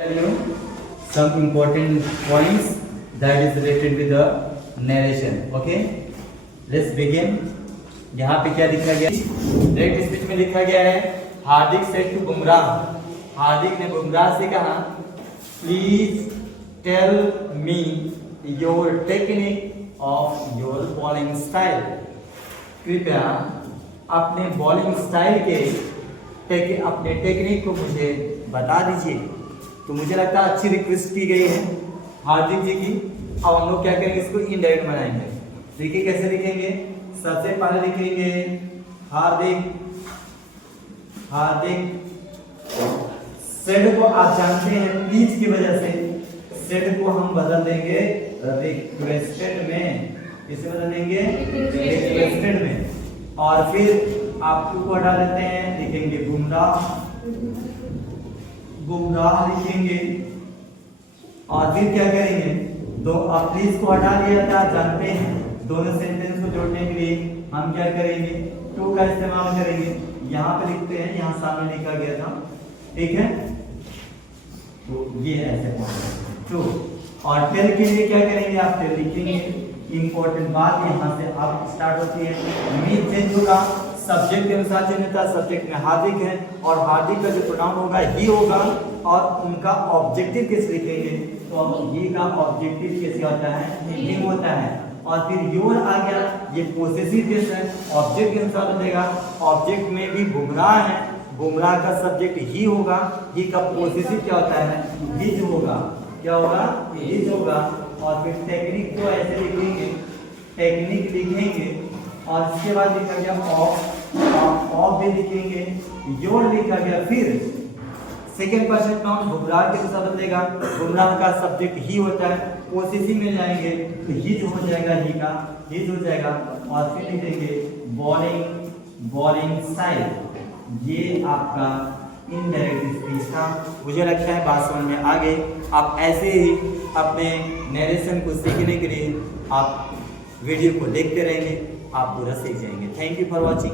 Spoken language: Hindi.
Tell you some important points that is related with the narration. Okay, let's begin. यहाँ पे क्या लिखा गया? डायरेक्ट स्पीच में लिखा गया है हार्दिक सेड टू बुमराह. हार्दिक ने बुमराह से कहा please tell me your technique of your bowling style. कृपया अपने बॉलिंग स्टाइल के अपने टेक्निक को मुझे बता दीजिए. तो मुझे लगता है अच्छी रिक्वेस्ट की गई है हार्दिक जी की. अब हम लोग क्या करेंगे, इसको इनडायरेक्ट बनाएंगे. देखिए कैसे लिखेंगे. सबसे पहले लिखेंगे हार्दिक. सेड को आप जानते हैं प्लीज की वजह से सेड को हम बदल देंगे रिक्वेस्टेड में. किसे बदल देंगे? रिक्वेस्टेड में. और फिर आपको को हटा देते हैं, लिखेंगे बुमराह लिखेंगे. और फिर क्या करेंगे, तो आप प्लीज को हटा दिया था. जानते हैं दोनों सेंटेंस को जोड़ने के लिए हम क्या करेंगे, टू का इस्तेमाल करेंगे. यहाँ पे लिखते हैं, यहाँ सामने लिखा गया था. ठीक है, तो ये ऐसे टू. और टेल के लिए क्या करेंगे, आप टेल लिखेंगे. इंपॉर्टेंट बात यहाँ से आप स्टार्ट होती है. मीन चेंज होगा, सब्जेक्ट के अनुसार चेंज होता है. सब्जेक्ट में हार्दिक है और हार्दिक का जो प्रोनाउन होगा ही होगा. और उनका ऑब्जेक्टिव कैसे लिखेंगे, तो ये का ऑब्जेक्टिव कैसे होता है, हिम होता है. और फिर योर आ गया, ये पोसेसिव केस है, ऑब्जेक्ट के अनुसार बनेगा. ऑब्जेक्ट में भी बुमराह है, बुमराह का सब्जेक्ट ही होगा. ही का पोसेसिव क्या होता है, हिज होगा. क्या होगा, हिज होगा. और फिर टेक्निक को ऐसे लिखेंगे, टेक्निक लिखेंगे. और इसके बाद लिखा गया ऑफ भी लिखेंगे, योर लिखा गया. फिर सेकेंड पर्सन नाउन बुमराह के अनुसार बदलेगा. बुमराह का सब्जेक्ट ही होता है, पोसेसिव में जाएंगे तो हिज हो जाएगा, ही का हिज हो जाएगा. और फिर लिखेंगे बॉलिंग स्टाइल. ये आपका इनडायरेक्ट स्पीच था. मुझे लगता है बात समझ में आ गई. आप ऐसे ही अपने नरेशन को सीखने के लिए आप वीडियो को देखते रहेंगे, आप पूरा सीख जाएंगे. Thank you for watching.